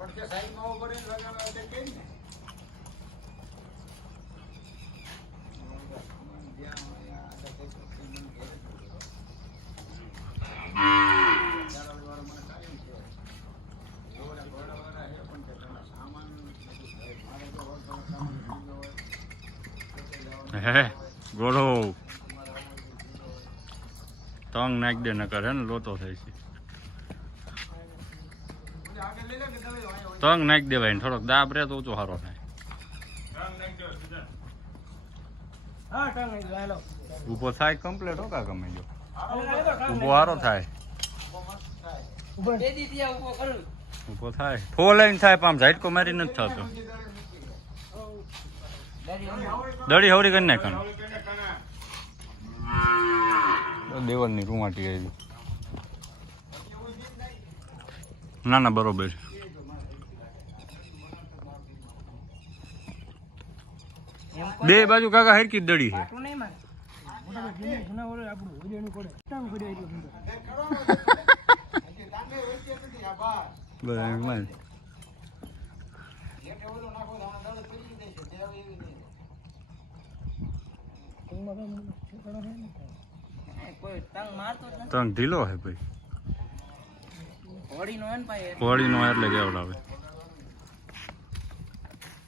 પણ તે સાઈડમાં ઊભો રહીને લગાવે તે કેમ ને? ગોળો. તંગ નાખી દે નકર, હે ને, લોતો થાય છે તંગ નાખી દેવાય ને થોડોક દાબ રહે તો ઓછો સારો થાય હા. ઊભો થાય કમ્પ્લેટ હોકા ગમે જો ઊભો સારો થાય. ઊભો. થાય ફોર લાઈન થાય પણ ઝાટકો મારી નથી થતો. દડી હવરી કરી નાખવાનું દેવલની રૂમાટી આવી ના ના બરોબર બે બાજુ કાકા હરકી દડી છે. તંગ ઢીલો હે ભાઈ. હોળીનો નો એટલે. કેવડાવે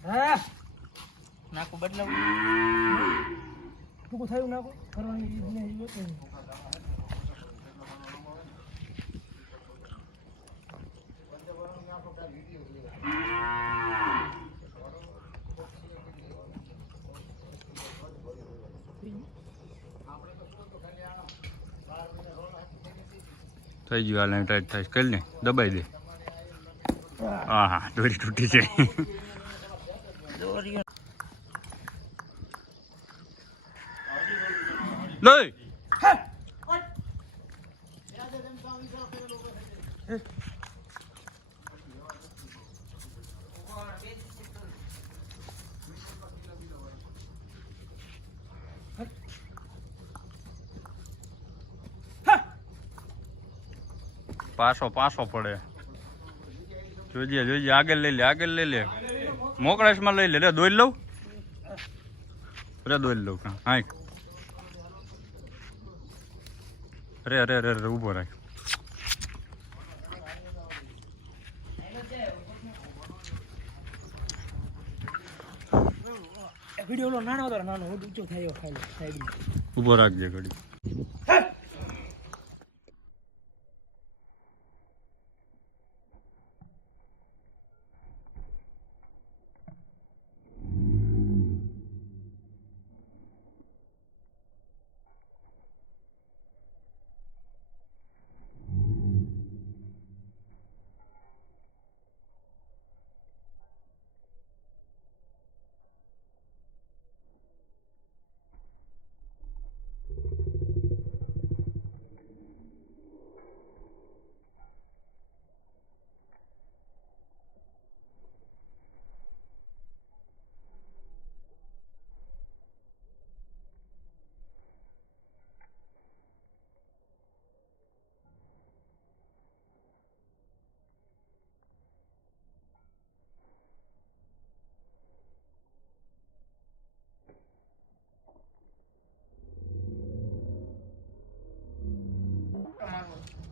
હા. નાખું બદલાવું. ટૂંકું થયું નાખો. કરવાની ઈ દુનિયા થઈ ગયું, હાલ ટાઈટ થાય કરી ને દબાઈ દે. હા હા, દોરી તૂટી જાય. લઈ. પાછો પાછો પડે. જોઈજે જોઈજે આગળ લઈ લે આગળ લઈ લે. મોકળાશમાં લઈ લે. રે દોઈ લઉં? રે દોઈ લઉં કાં? હાંક રે રે રે રે ઊભો રાખ. વિડિયો લો નાનો નાનો ઊંચો થયો ખાલી સાઈડ ઊભો રાખજે ઘડી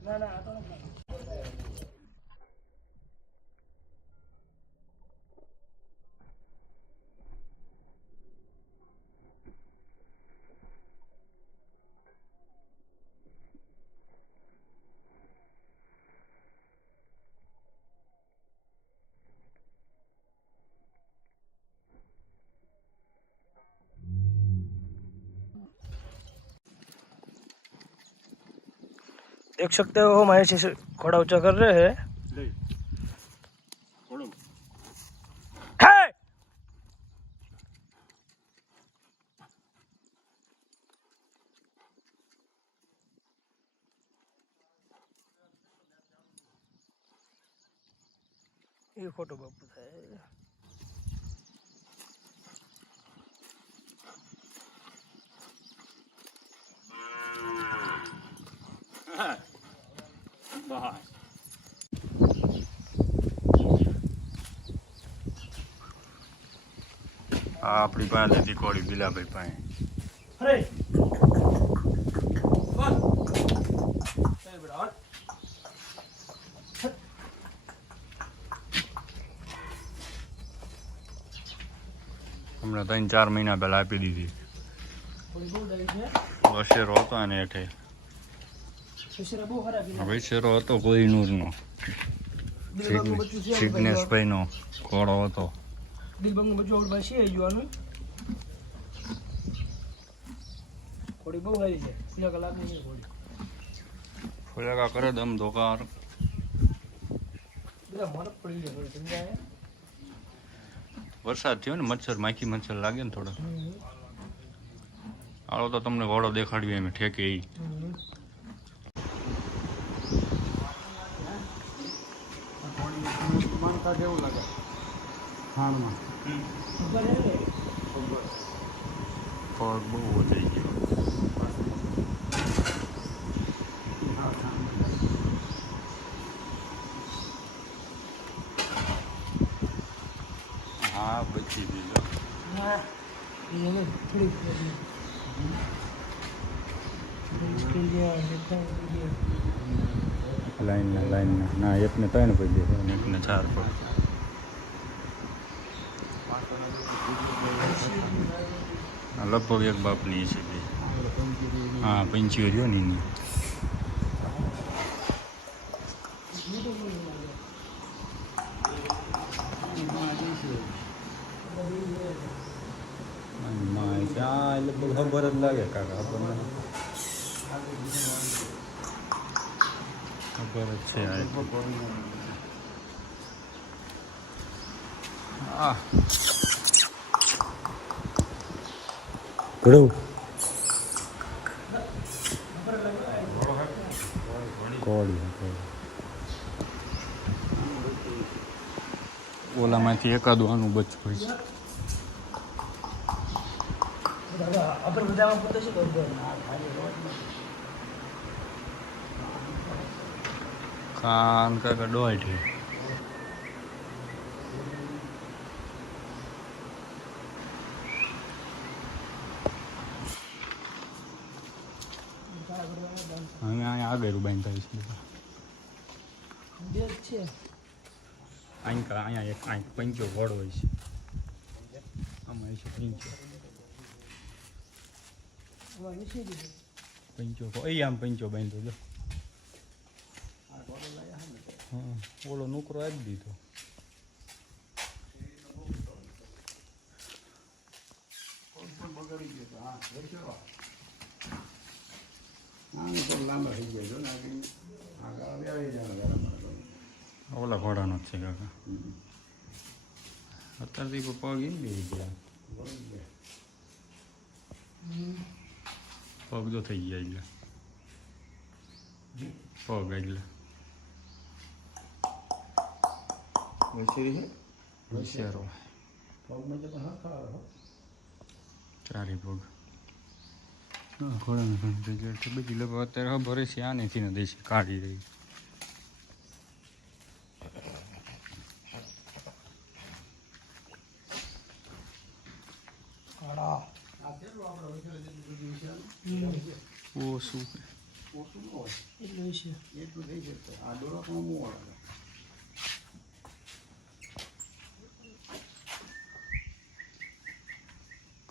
ના ના આ તો નથી. देख सकते हो महेश इसे घोड़ा ऊंचा कर रहे हैं है! ये फोटो बापू સહાય આ આપણી પાસે લીધી કોળી બિલાભાઈ પાસે. હમણાં ત્રણ ચાર મહિના પહેલા આપી દીધી. વર્ષે રોતો અને હેઠે છે. વશેરો હતો કોઈનૂરનો જિગ્નેશભાઈનો ઘોડો હતો. દિલબાગનું બધું આપણી પાસે જોવાનું થોડી બહુ સારી છે. બીજા કલાકની થોડી ફુલેકા કરે દમ ધોકાર. વરસાદ થયો ને મચ્છર માખી મચ્છર લાગે ને થોડો. આવો તો તમને ઘોડો દેખાડ્યો એમ ઠેકે હમ. કેવું લાગે ને. પગ બહુ વધી ગયો હા બચી ગયો હા થોડી હોય લાઈનના લાઈનના. ના એકને ત્રણ પડી દે. અને એકને ચાર પડી લગભગ એક બાપની છે બે. હા પંચી રહ્યો ને એની. એટલે ખબર જ લાગે કાકા આપણને. ખબર જ છે આ આ ઘણું ઓલામાંથી એકાદું આનું બચવું હોય છે. દાદા આપણે બધામાં પોતે શું કાન કાકા દોઢ છે. અહીંયા આગળ બધા જ છે અહીંયા એક અહીં પંચો વડ હોય છે. આમાં છે પંચો પંચો અહીં આમ પંચો બાંધો, જો હા ઓલો નોકરો આપી દીધો બગડી ગયો તો હા વેચેલો આમ તો લાંબા થઈ ગયા જો ને આગળ આગળ વ્યાવી દીધો ઓલા ઘોડાનો જ છે કાકા અત્યારથી પગ એમ બી ગયા પગ જો થઈ ગયા એટલે પગ એટલે હા ખાવા ચારે ભોગ ઘોડાને ઘણી જગ્યાએ બધી લોકો અત્યારે ખબર છે આનેથી ને દેશે કાઢી રહી આ ઓછું ઓછું હોય એટલું થઈ જશે આ ડોળા પણ મોવા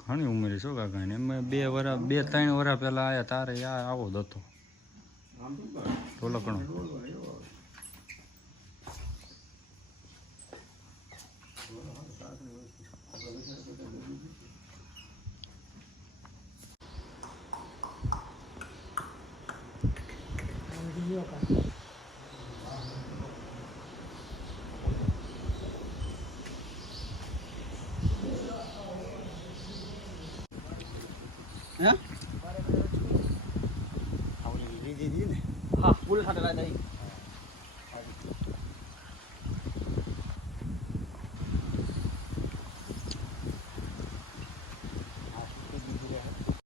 ઘણી ઉંમરે છે કાકા ને એમાં બે વરા બે ત્રણ વરા પહેલા આયા, તારે યાર આવો જ હતો ઢોલકણો. Thank એવો આવે. ડોળો હારો સાકરી હોય છે. આપણે વસેરી કરતાં બધું છે. આમ બીજો કાઢ હે? આવલી લીધી હતી ને હા ફૂલ સાથે લાય